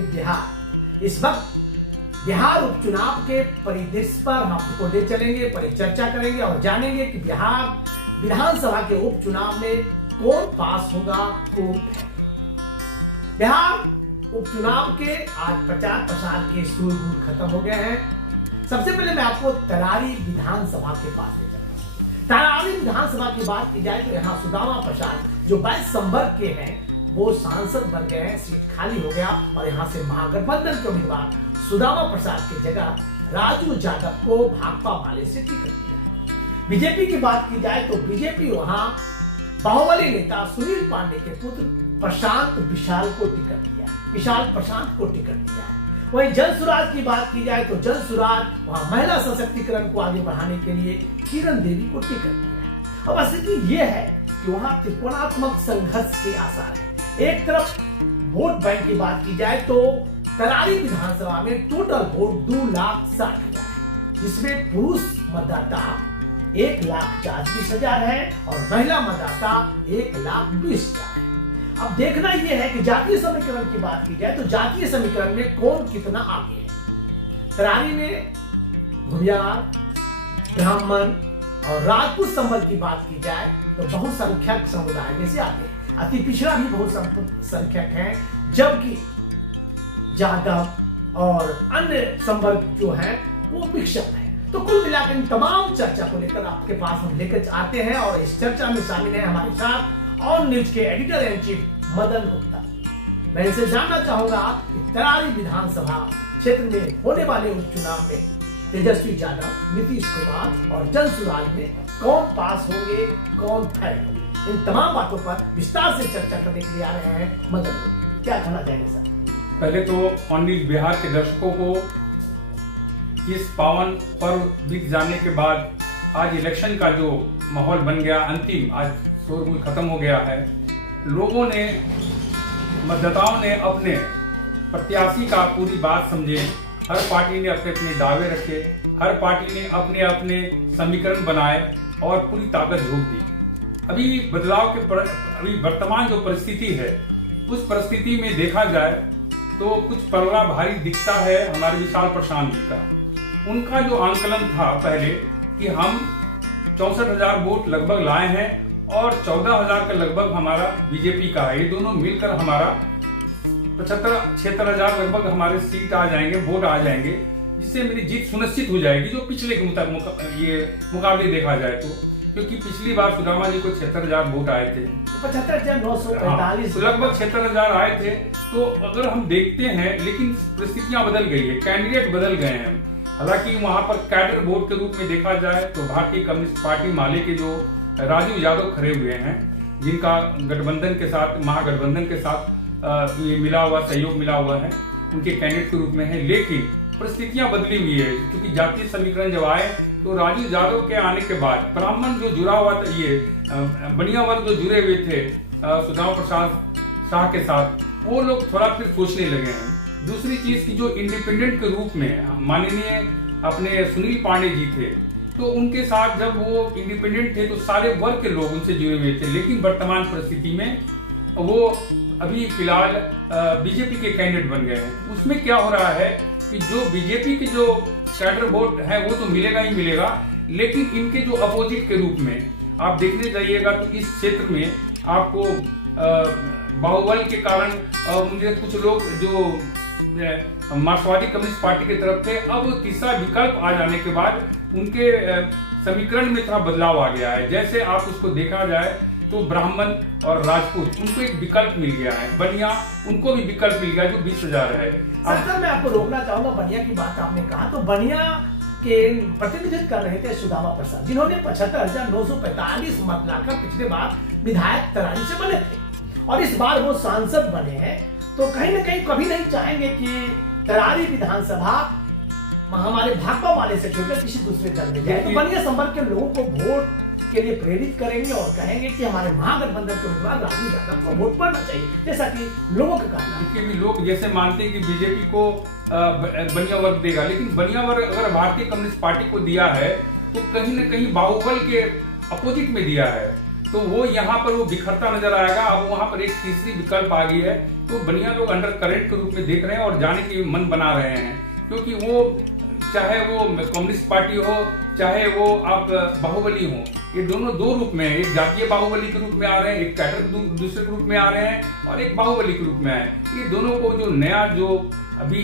News Bihar. इस वक्त बिहार उपचुनाव के परिदृश्य पर हम आपको ले चलेंगे, परिचर्चा करेंगे और जानेंगे कि बिहार विधानसभा के उपचुनाव में कौन पास होगा, कौन है। बिहार उपचुनाव के आज प्रचार प्रसार के शोरगुल खत्म हो गए हैं। सबसे पहले मैं आपको तरारी विधानसभा के पास ले चलूंगा। तरारी विधानसभा की बात की जाए तो यहाँ सुदामा प्रसाद जो 22 संवर्ग के हैं वो सांसद बन गए हैं, सीट खाली हो गया और यहाँ से महागठबंधन के उम्मीदवार सुदामा प्रसाद की जगह राजू यादव को भाकपा माले से टिकट दिया है। बीजेपी की बात की जाए तो बीजेपी वहां बाहुबली नेता सुनील पांडे के पुत्र प्रशांत विशाल को टिकट दिया है, विशाल प्रशांत को टिकट दिया है। वहीं जन सुराज की बात की जाए तो जन सुराज वहां महिला सशक्तिकरण को आगे बढ़ाने के लिए किरण देवी को टिकट दिया है। अब स्थिति यह है कि वहां त्रिकोणात्मक संघर्ष के आसार है। एक तरफ वोट बैंक की बात की जाए तो तरारी विधानसभा में टोटल वोट 2,60,000 जिसमें पुरुष मतदाता 1,40,000 है और महिला मतदाता 1,20,000 है। अब देखना यह है कि जातीय समीकरण की बात की जाए तो जातीय समीकरण में कौन कितना आगे है। तरारी में भूमियार, ब्राह्मण और राजपूत संबल की बात की जाए तो बहुसंख्यक समुदाय में से आते हैं। अति पिछड़ा भी बहुसंख्यक है, जबकि जादव और अन्य संवर्ग जो है वो मिक्सअप है। तो कुल मिलाकर इन तमाम चर्चा को लेकर आपके पास हम लेकर आते हैं और इस चर्चा में शामिल है हमारे साथ ऑन न्यूज के editor in chief Madan Gupta. मैं इनसे जानना चाहूंगा कि तरारी विधानसभा क्षेत्र में होने वाले उपचुनाव में तेजस्वी यादव, नीतीश कुमार और जन सुराज में कौन पास होंगे, कौन फेल होंगे। इन तमाम बातों पर विस्तार से चर्चा करने के लिए आ रहे हैं मदन गुप्ता। क्या कहना चाहेंगे सर? पहले तो ऑन न्यूज बिहार के दर्शकों को इस पावन पर्व बीत जाने के बाद आज इलेक्शन का जो माहौल बन गया, अंतिम आज शोरगुल खत्म हो गया है। लोगों ने, मतदाताओं ने अपने प्रत्याशी का पूरी बात समझे। हर पार्टी ने अपने अपने दावे रखे, हर पार्टी ने अपने अपने समीकरण बनाए और पूरी ताकत झोंक दी। अभी बदलाव के अभी वर्तमान जो परिस्थिति है उस परिस्थिति में देखा जाए तो कुछ पलड़ा भारी दिखता है हमारे विशाल प्रशांत जी का। उनका जो आंकलन था पहले कि हम 64,000 वोट लगभग लाए हैं और 14,000 का लगभग हमारा बीजेपी का है, ये दोनों मिलकर हमारा 75-76,000 लगभग हमारे सीट आ जाएंगे, वोट आ जाएंगे, जिससे मेरी जीत सुनिश्चित हो जाएगी जो पिछले के मुकाबले देखा जाए तो। क्योंकि पिछली बार सुदामा जी को 76,000 वोट आए थे, 75,945 लगभग 76,000 आए थे। तो अगर हम देखते हैं, लेकिन परिस्थितियां बदल गई है, कैंडिडेट बदल गए हैं। हालांकि वहां पर कैडर वोट के रूप में देखा जाए तो भारतीय कम्युनिस्ट पार्टी माले के जो राजू यादव खड़े हुए हैं, जिनका गठबंधन के साथ, महागठबंधन के साथ ये मिला हुआ सहयोग मिला हुआ है, उनके कैंडिडेट के रूप में है। लेकिन परिस्थितियां बदली हुई है, क्योंकि जातीय समीकरण जब आए तो राजू यादव के आने के बाद ब्राह्मण जो जुड़ा हुआ था, ये बनिया वर्ग जो जुड़े हुए थे सुदामा प्रसाद शाह के साथ, वो लोग थोड़ा फिर सोचने लगे हैं। दूसरी चीज की जो इंडिपेंडेंट के रूप में माननीय अपने सुनील पांडे जी थे, तो उनके साथ जब वो इंडिपेंडेंट थे तो सारे वर्ग के लोग उनसे जुड़े हुए थे। लेकिन वर्तमान परिस्थिति में वो अभी फिलहाल बीजेपी के कैंडिडेट बन गए हैं। उसमें क्या हो रहा है कि जो बीजेपी के जो कैडर वोट है वो तो मिलेगा ही मिलेगा, लेकिन इनके जो अपोजिट के रूप में आप देखने जाइएगा तो इस क्षेत्र में आपको बाहुबल के कारण मुझे कुछ लोग जो मार्क्सवादी कम्युनिस्ट पार्टी की तरफ थे, अब तीसरा विकल्प आ जाने के बाद उनके समीकरण में थोड़ा बदलाव आ गया है। जैसे आप उसको देखा जाए तो ब्राह्मण और राजपूत, उनको एक विकल्प मिल गया है। बनिया, उनको भी विकल्प मिल गया जो 20,000 है। सर मैं आपको रोकना चाहूंगा, बनिया की बात आपने कहा तो बनिया के प्रतिनिधित्व कर रहे थे सुदामा प्रसाद, जिन्होंने 75,945 मत लाकर पिछले बार विधायक तरारी से बने थे और इस बार वो सांसद बने हैं। तो कहीं ना कहीं कभी नहीं चाहेंगे कि तरारी विधानसभा हमारे भाकपा माले से छोड़कर किसी दूसरे दल में जाए। तो बनिया संवर्ग के लोगों को वोट के लिए प्रेरित करेंगे और कहेंगे कि हमारे महागठबंधन के उम्मीदवार राजू यादव को वोट पड़ना चाहिए, जैसा कि लोगों का कहना है। देखिए, भी लोग जैसे मानते हैं कि बीजेपी को बनिया वर्ग देगा, लेकिन बनिया वर्ग अगर भारतीय कम्युनिस्ट पार्टी को दिया है तो कहीं ना कहीं बाहुबल के अपोजिट में दिया है। तो वो यहाँ पर वो बिखरता नजर आएगा। अब वहाँ पर एक तीसरी विकल्प आ गई है, तो बढ़िया लोग अंडर करंट के रूप में देख रहे हैं और जाने के मन बना रहे हैं, क्योंकि वो चाहे वो कम्युनिस्ट पार्टी हो, चाहे वो आप बाहुबली हो, ये दोनों दो रूप में है। एक जातीय बाहुबली के रूप में आ रहे हैं, एक कैडर दूसरे के रूप में आ रहे हैं, और एक बाहुबली के रूप में आए। ये दोनों को जो नया जो अभी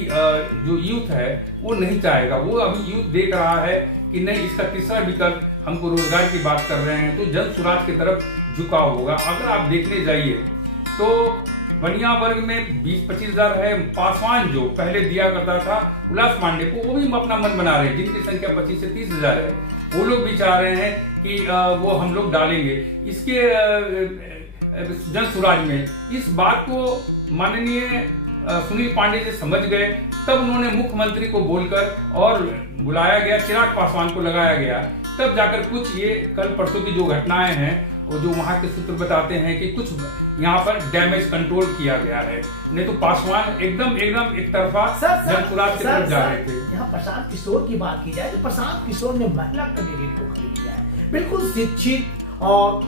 जो यूथ है वो नहीं चाहेगा। वो अभी यूथ देख रहा है कि नहीं, इसका तीसरा विकल्प, हमको रोजगार की बात कर रहे हैं, तो जन स्वराज की तरफ झुकाव होगा। अगर आप देखने जाइए तो बनिया वर्ग में 20-25 हजार है। पासवान जो पहले दिया करता था उल्लास पांडे को, वो भी अपना मन बना रहे हैं, जिनकी संख्या 25 से 30 हजार है। वो लोग भी चाह रहे हैं कि वो हम लोग डालेंगे इसके जन स्वराज में। इस बात को माननीय सुनील पांडे जी समझ गए, तब उन्होंने मुख्यमंत्री को बोलकर और बुलाया गया, चिराग पासवान को लगाया गया। तब जाकर कुछ ये कल परसों की जो घटनाएं हैं, और जो वहां के सूत्र बताते हैं कि कुछ यहाँ पर डैमेज कंट्रोल किया गया है, नहीं तो पासवान एकदम एक तरफा जनसुराज की तरफ जा रहे थे। यहाँ प्रशांत किशोर की बात की जाए तो प्रशांत किशोर ने महिला कैंडिडेट को खरीद लिया है, बिल्कुल शिक्षित और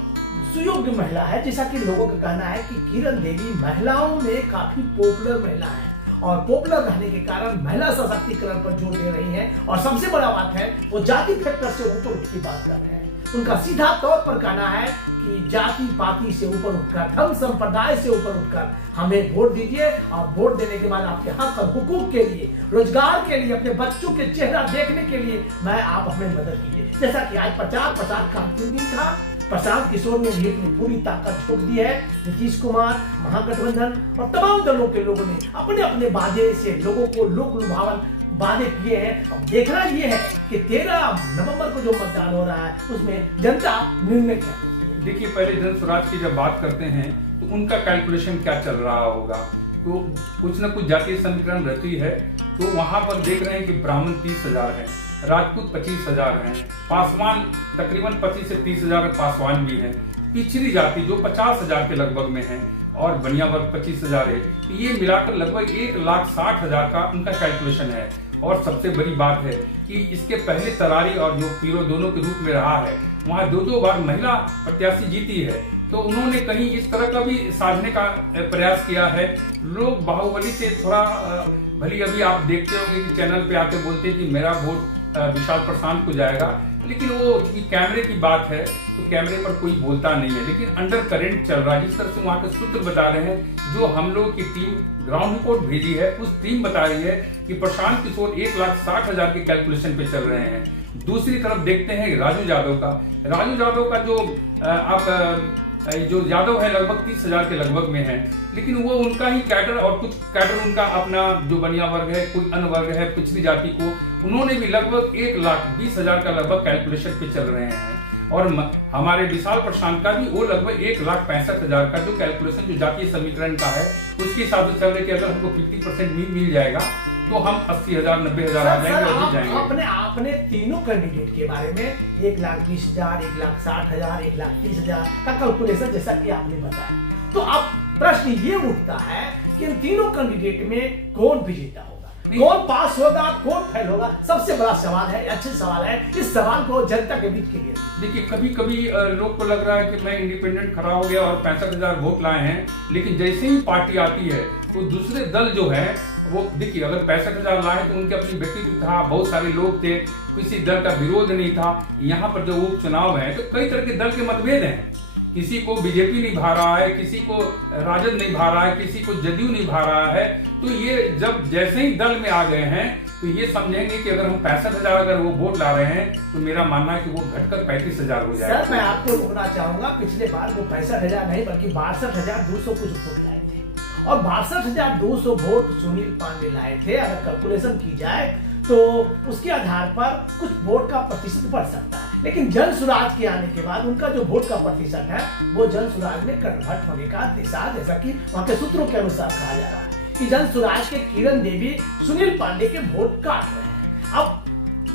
सुयोग्य महिला है। जैसा कि लोगों का कहना है कि किरण देवी महिलाओं में काफी पॉपुलर महिला है, और पॉपुलर रहने के कारण महिला सशक्तिकरण पर जोर दे रही है। और सबसे बड़ा बात है, वो जाति फैक्टर से ऊपर उठ की बात कर रहे हैं। उनका सीधा तौर पर कहना है कि जाति पाति से ऊपर उठकर, धर्म संप्रदाय से ऊपर उठकर हमें वोट दीजिए, और वोट देने के बाद आपके हक और हुकूक के लिए, रोजगार के लिए, अपने बच्चों के चेहरा देखने के लिए मैं आप हमें मदद कीजिए। जैसा कि आज प्रचार का अंतिम दिन था, प्रशांत किशोर ने भी अपनी पूरी ताकत झोंक दी है। नीतीश कुमार, महागठबंधन और तमाम दलों के लोगों ने अपने अपने वादे से लोगों को लोक लुभावन वादे किए हैं। अब देखना ये है कि 13 नवंबर को जो मतदान हो रहा है उसमें जनता निर्णय क्या करेगी। देखिए, पहले जन स्वराज की जब बात करते हैं तो उनका कैलकुलेशन क्या चल रहा होगा, तो कुछ न कुछ जातीय समीकरण रहती है। तो वहां पर देख रहे हैं कि ब्राह्मण 30 हजार है, राजपूत 25 हजार है, पासवान तकरीबन 25 से 30 हजार पासवान भी हैं, पिछड़ी जाति जो 50 हजार के लगभग में है, और बनिया वर्ग 25 हजार है। तो ये मिलाकर लगभग 1,60,000 का उनका कैलकुलेशन है। और सबसे बड़ी बात है कि इसके पहले तरारी और जो पीरो दोनों के रूप में रहा है, वहाँ 2-2 बार महिला प्रत्याशी जीती है। तो उन्होंने कहीं इस तरह का भी साधने का प्रयास किया है। लोग बाहुबली से थोड़ा भली, अभी आप देखते होंगे कि चैनल पे आके बोलते हैं कि मेरा वोट विशाल प्रशांत को जाएगा, लेकिन वो चूंकि कैमरे की बात है तो कैमरे पर कोई बोलता नहीं है। लेकिन अंडर करंट चल रहा है, जिस तरह से वहाँ के सूत्र बता रहे हैं, जो हम लोग की टीम ग्राउंड रिपोर्ट भेजी है, उस टीम बता रही है कि प्रशांत किशोर 1,60,000 के कैलकुलेशन पे चल रहे हैं। दूसरी तरफ देखते हैं राजू यादव का जो आप जो यादव है लगभग 30 हजार के लगभग में है, लेकिन वो उनका ही कैडर और कुछ कैडर उनका अपना जो बनिया वर्ग है, कोई अन्य वर्ग है, पिछड़ी जाति को, उन्होंने भी लगभग 1,20,000 का लगभग कैलकुलेशन पे चल रहे हैं। और हमारे विशाल प्रशांत का भी वो लगभग 1,65,000 का जो कैलकुलेशन जो जातीय समीकरण का है, उसके हिसाब से चल रहे कि अगर हमको 50% मिल जाएगा तो हम 80,000 90,000 आ जाएंगे और जाएंगे। आपने तीनों कैंडिडेट के बारे में 1,20,000, 1,60,000, 1,30,000 का कैलकुलेशन जैसा कि आपने बताया, तो अब प्रश्न ये उठता है कि इन तीनों कैंडिडेट में कौन विजेता होगा, कौन पास होगा, कौन फेल होगा। सबसे बड़ा सवाल है, अच्छे सवाल है, इस सवाल को जनता के बीच के लिए देखिए, कभी कभी लोग को लग रहा है कि मैं इंडिपेंडेंट खड़ा हो गया और 65,000 वोट लाए हैं, लेकिन जैसे ही पार्टी आती है तो दूसरे दल जो है वो, देखिए, अगर 65,000 लाए तो उनके अपनी व्यक्तित्व था, बहुत सारे लोग थे, किसी दल का विरोध नहीं था। यहाँ पर जो उपचुनाव है तो कई तरह के दल के मतभेद हैं, किसी को बीजेपी निभा रहा है, किसी को राजद निभा रहा है, किसी को जदयू निभा रहा है। तो ये जब जैसे ही दल में आ गए हैं तो ये समझेंगे कि अगर हम 65,000 अगर वो वोट ला रहे हैं तो मेरा मानना है कि वो घटकर 35,000 हो जाएगा। सर, मैं आपको रोकना चाहूंगा, पिछले बार वो 65,000 नहीं बल्कि 62,200 कुछ वोट लाए थे, और 62,200 वोट सुनील पांडे लाए थे। अगर कैलकुलेशन की जाए तो उसके आधार पर कुछ वोट का प्रतिशत बढ़ सकता है, लेकिन जन स्वराज के आने के बाद उनका जो वोट का प्रतिशत है वो जन स्वराज में कन्वर्ट होने का दिशा, जैसा कि वहां के सूत्रों के अनुसार कहा जा रहा है कि जन स्वराज के किरण देवी सुनील पांडे के वोट काट रहे हैं। अब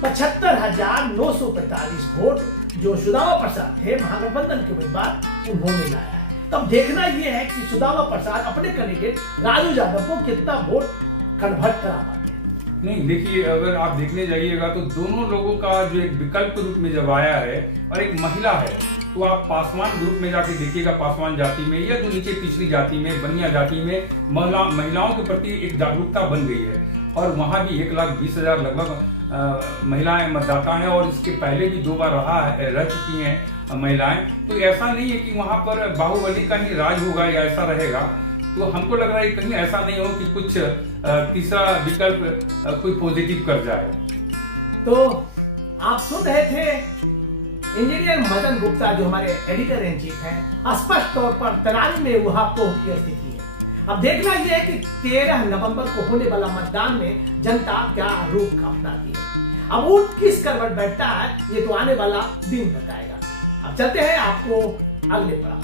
75,945 वोट जो सुदामा प्रसाद थे, महागठबंधन के उम्मीदवार, उन्होंने लाया है। तब देखना यह है कि सुदामा प्रसाद अपने कैंडिडेट राजू यादव को कितना वोट कन्वर्ट करा पाते हैं। नहीं, देखिए, अगर आप देखने जाइएगा तो दोनों लोगों का जो एक विकल्प रूप में जब आया है और एक महिला है, तो आप पासवान ग्रुप में जाके देखिएगा, पासवान जाति में या जो नीचे पिछड़ी जाति में, बनिया जाति में महिलाओं के प्रति एक जागरूकता बन गई है और वहां भी 1,20,000 लगभग महिलाएं मतदाता हैं और इसके पहले भी 2 बार रह चुकी हैं महिलाएं। तो ऐसा नहीं है कि वहां पर बाहुबली का ही राज होगा या ऐसा रहेगा। तो हमको लग रहा है कहीं ऐसा नहीं हो कि कुछ तीसरा विकल्प कोई पॉजिटिव कर जाए। तो आप सुन रहे थे इंजीनियर मदन गुप्ता, जो हमारे एडिटर इन चीफ हैं। स्पष्ट तौर पर तरारी में ऊहापोह की स्थिति है। अब देखना यह है कि 13 नवंबर को होने वाला मतदान में जनता क्या रूप अपनाती है। अब ऊंट किस करवट बैठता है, ये तो आने वाला दिन बताएगा। अब चलते हैं आपको अगले पड़ाव।